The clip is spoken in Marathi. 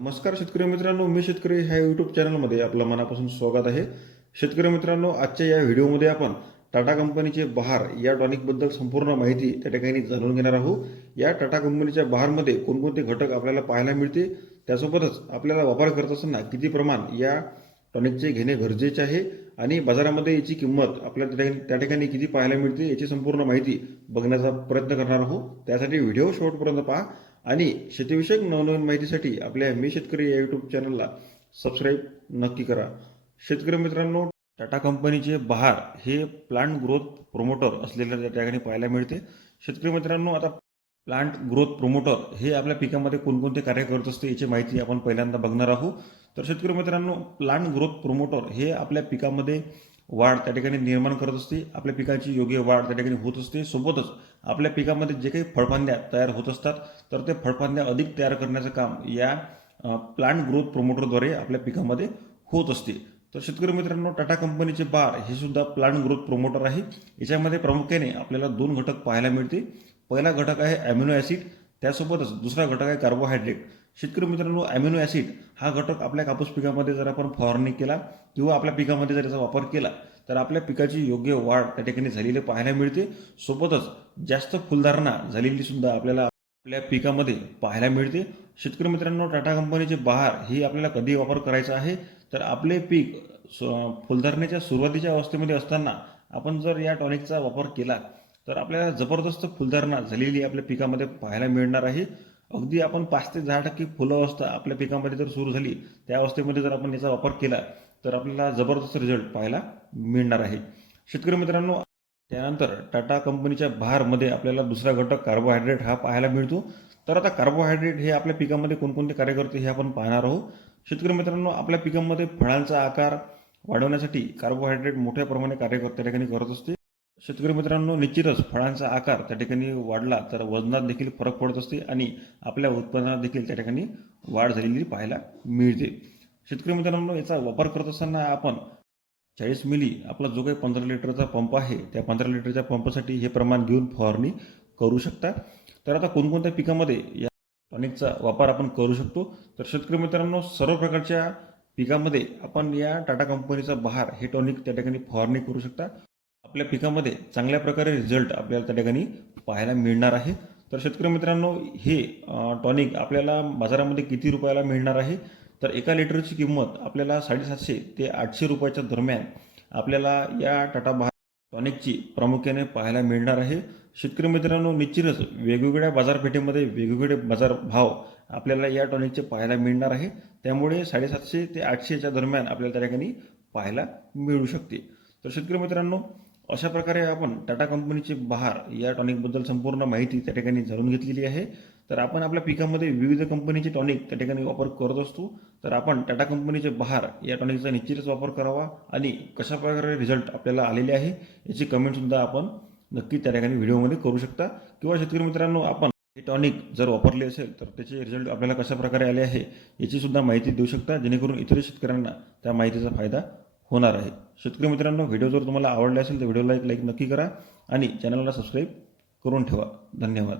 नमस्कार शेतकरी मित्रांनो मी शेतकरी ह्या यूट्यूब चॅनलमध्ये आपलं मनापासून स्वागत आहे. शेतकरी मित्रांनो आजच्या या व्हिडिओमध्ये आपण टाटा कंपनीचे बहार या टॉनिकबद्दल संपूर्ण माहिती त्या ठिकाणी जाणून घेणार आहोत. या टाटा कंपनीच्या बहारमध्ये कोणकोणते घटक आपल्याला पाहायला मिळते त्यासोबतच आपल्याला वापर करत असताना किती प्रमाण या टॉनिकचे घेणे गरजेचे आहे आणि बाजारामध्ये याची किंमत आपल्याला त्या ठिकाणी त्या ठिकाणी किती पाहायला मिळते याची संपूर्ण माहिती बघण्याचा प्रयत्न करणार आहोत. त्यासाठी व्हिडिओ शेवटपर्यंत पहा. आणि शेतीविषयक नवनवीन माहितीसाठी आपल्या मी शेतकरी या यूट्यूब चॅनलला सबस्क्राईब नक्की करा. शेतकरी मित्रांनो टाटा कंपनीचे बहार हे प्लांट ग्रोथ प्रोमोटर असलेल्या त्या ठिकाणी पाहायला मिळते. शेतकरी मित्रांनो आता प्लांट ग्रोथ प्रोमोटर हे आपल्या पिकामध्ये कोणकोणते कार्य करत असते याची माहिती आपण पहिल्यांदा बघणार आहोत. तर शेतकरी मित्रांनो प्लांट ग्रोथ प्रोमोटर हे आपल्या पिकामध्ये वाढ त्या ठिकाणी निर्माण करत असते आपल्या पिकाची योग्य वाढ त्या ठिकाणी होत असते. सोबतच आपल्या पिकामध्ये जे काही फळफांद्या तयार होत असतात तर ते फळफांद्या अधिक तयार करण्याचं काम या प्लांट ग्रोथ प्रोमोटरद्वारे आपल्या पिकामध्ये होत असते. तर शेतकरी मित्रांनो टाटा कंपनीचे बार हे सुद्धा प्लांट ग्रोथ प्रोमोटर आहे. याच्यामध्ये प्रामुख्याने आपल्याला दोन घटक पाहायला मिळते पहिला घटक आहे ॲमिनो ॲसिड त्यासोबतच दुसरा घटक आहे कार्बोहायड्रेट शेतकरी मित्रांनो ॲमिनो ॲसिड हा घटक आपल्या कापूस पिकामध्ये जर आपण फवारणी केला किंवा आपल्या पिकामध्ये जर याचा वापर केला तर आपल्या पिकाची योग्य वाढ त्या ठिकाणी झालेली पाहायला मिळते. सोबतच जास्त फुलधारणा झालेली सुद्धा आपल्याला आपल्या पिकामध्ये पाहायला मिळते. शेतकरी मित्रांनो टाटा कंपनीचे बहार ही आपल्याला कधी वापर करायचा आहे? तर आपले पीक फुलधारणेच्या सुरुवातीच्या अवस्थेमध्ये असताना आपण जर या टॉनिकचा वापर केला तर आपल्याला जबरदस्त फुलधारणा झालेली आपल्या पिकामध्ये पाहायला मिळणार आहे. अगदी आपण पाच ते दहा टक्के फुलं अवस्था आपल्या पिकामध्ये जर सुरू झाली त्या अवस्थेमध्ये जर आपण याचा वापर केला तर आपल्याला जबरदस्त रिझल्ट पाहायला मिळणार आहे. शेतकरी मित्रांनो त्यानंतर टाटा कंपनीच्या बहारमध्ये आपल्याला दुसरा घटक कार्बोहायड्रेट हा पाहायला मिळतो. तर आता कार्बोहायड्रेट हे आपल्या पिकामध्ये कोणकोणते कार्य करते हे आपण पाहणार आहोत? शेतकरी मित्रांनो आपल्या पिकामध्ये फळांचा आकार वाढवण्यासाठी कार्बोहायड्रेट मोठ्या प्रमाणे कार्य त्या ठिकाणी करत असते. शेतकरी मित्रांनो निश्चितच फळांचा आकार त्या ठिकाणी वाढला तर वजनात देखील फरक पडत असते आणि आपल्या उत्पन्नात देखील त्या ठिकाणी वाढ झालेली पाहायला मिळते. शेतकरी मित्रांनो याचा वापर करत असताना आपण चाळीस मिली आपला जो काही पंधरा लिटरचा पंप आहे त्या पंधरा लिटरच्या पंपासाठी हे प्रमाण घेऊन फवारणी करू शकता. तर आता कोणकोणत्या पिकामध्ये या टॉनिकचा वापर आपण करू शकतो? तर शेतकरी मित्रांनो सर्व प्रकारच्या पिकामध्ये आपण या टाटा कंपनीचा बहार हे टॉनिक त्या ठिकाणी फवारणी करू शकता. आपल्या पिकामध्ये चांगल्या प्रकारे रिझल्ट आपल्याला त्या ठिकाणी पाहायला मिळणार आहे. तर शेतकरी मित्रांनो हे टॉनिक आपल्याला बाजारामध्ये किती रुपयाला मिळणार आहे? तर एका लिटरची किंमत आपल्याला साडेसातशे ते आठशे रुपयाच्या दरम्यान आपल्याला या टाटा बहा टॉनिकची प्रामुख्याने पाहायला मिळणार आहे. शेतकरी मित्रांनो निश्चितच वेगवेगळ्या बाजारपेठेमध्ये वेगवेगळे बाजार भाव आपल्याला या टॉनिकचे पाहायला मिळणार आहे. त्यामुळे साडेसातशे ते आठशेच्या दरम्यान आपल्याला त्या ठिकाणी पाहायला मिळू शकते. तर शेतकरी मित्रांनो अशा प्रकारे आपण टाटा कंपनीचे बहार या टॉनिकबद्दल संपूर्ण माहिती त्या ठिकाणी जाणून घेतलेली आहे. तर आपण आपल्या पिकामध्ये विविध कंपनीचे टॉनिक त्या ठिकाणी वापर करत असतो. तर आपण टाटा कंपनीचे बहार या टॉनिकचा निश्चितच वापर करावा आणि कशा प्रकारे रिझल्ट आपल्याला आलेले आहे याची कमेंटसुद्धा आपण नक्की त्या ठिकाणी व्हिडिओमध्ये करू शकता. किंवा शेतकरी मित्रांनो आपण हे टॉनिक जर वापरले असेल तर त्याचे रिझल्ट आपल्याला कशा प्रकारे आले आहे याची सुद्धा माहिती देऊ शकता. जेणेकरून इतर शेतकऱ्यांना त्या माहितीचा फायदा होणार आहे. शेतकरी मित्रांनो व्हिडिओ जर तुम्हाला आवडले असेल तर व्हिडिओला एक लाईक नक्की करा आणि चॅनलला सबस्क्राईब करून ठेवा. धन्यवाद.